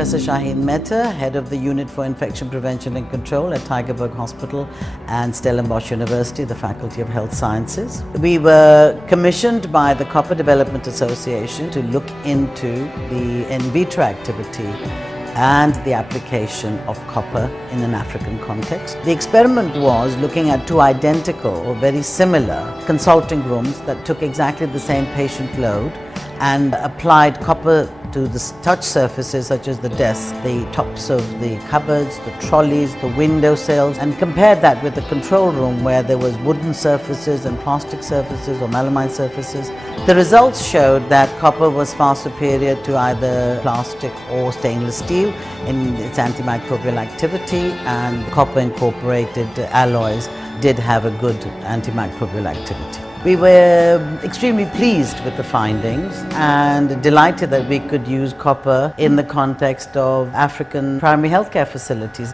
Professor Shaheen Mehta, Head of the Unit for Infection Prevention and Control at Tygerberg Hospital and Stellenbosch University, the Faculty of Health Sciences. We were commissioned by the Copper Development Association to look into the in vitro activity and the application of copper in an African context. The experiment was looking at two identical or very similar consulting rooms that took exactly the same patient load and applied copper to the touch surfaces such as the desks, the tops of the cupboards, the trolleys, the window sills, and compared that with the control room where there was wooden surfaces and plastic surfaces or melamine surfaces. The results showed that copper was far superior to either plastic or stainless steel in its antimicrobial activity, and copper incorporated alloys did have a good antimicrobial activity. We were extremely pleased with the findings and delighted that we could use copper in the context of African primary healthcare facilities.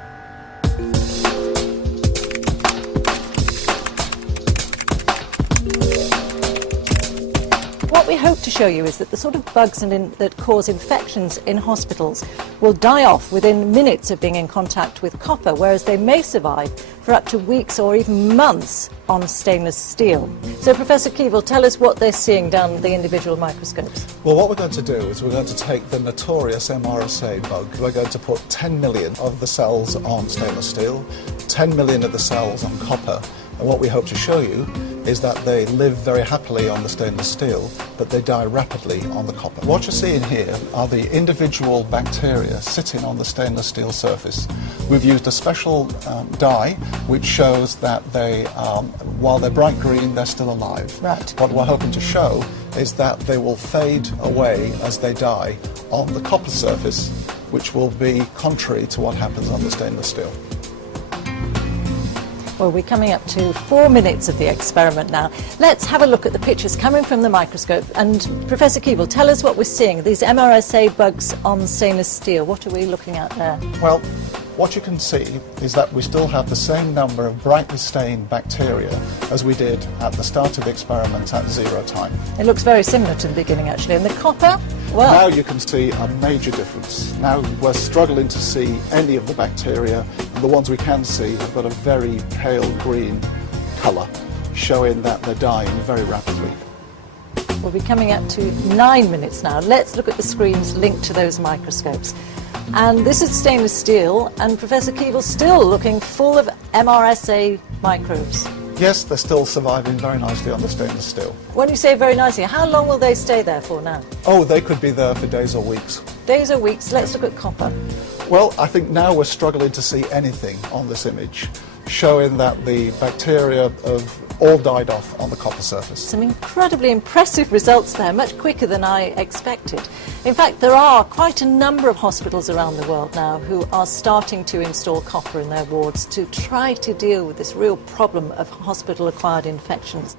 What we hope to show you is that the sort of bugs that cause infections in hospitals will die off within minutes of being in contact with copper, whereas they may survive for up to weeks or even months on stainless steel. So Professor Keevil, tell us what they're seeing down the individual microscopes. Well, what we're going to do is we're going to take the notorious MRSA bug. We're going to put 10 million of the cells on stainless steel, 10 million of the cells on copper, and what we hope to show you is that they live very happily on the stainless steel, but they die rapidly on the copper. What you're seeing here are the individual bacteria sitting on the stainless steel surface. We've used a special dye which shows that they, while they're bright green, they're still alive. Right. What we're hoping to show is that they will fade away as they die on the copper surface, which will be contrary to what happens on the stainless steel. Well, we're coming up to 4 minutes of the experiment now. Let's have a look at the pictures coming from the microscope. And Professor Keevil, tell us what we're seeing. These MRSA bugs on stainless steel, what are we looking at there? Well, what you can see is that we still have the same number of brightly stained bacteria as we did at the start of the experiment at 0 time. It looks very similar to the beginning, actually. And the copper? Well, now you can see a major difference. Now we're struggling to see any of the bacteria, and the ones we can see have got a very pale green colour, showing that they're dying very rapidly. we'll be coming up to 9 minutes now. Let's look at the screens linked to those microscopes. And this is stainless steel, and Professor Keevil still looking full of MRSA microbes. Yes, they're still surviving very nicely on the stainless steel. When you say very nicely, how long will they stay there for now? Oh, they could be there for days or weeks. Days or weeks. Let's look at copper. Well, I think now we're struggling to see anything on this image, showing that the bacteria have all died off on the copper surface. Some incredibly impressive results there, much quicker than I expected. In fact, there are quite a number of hospitals around the world now who are starting to install copper in their wards to try to deal with this real problem of hospital-acquired infections.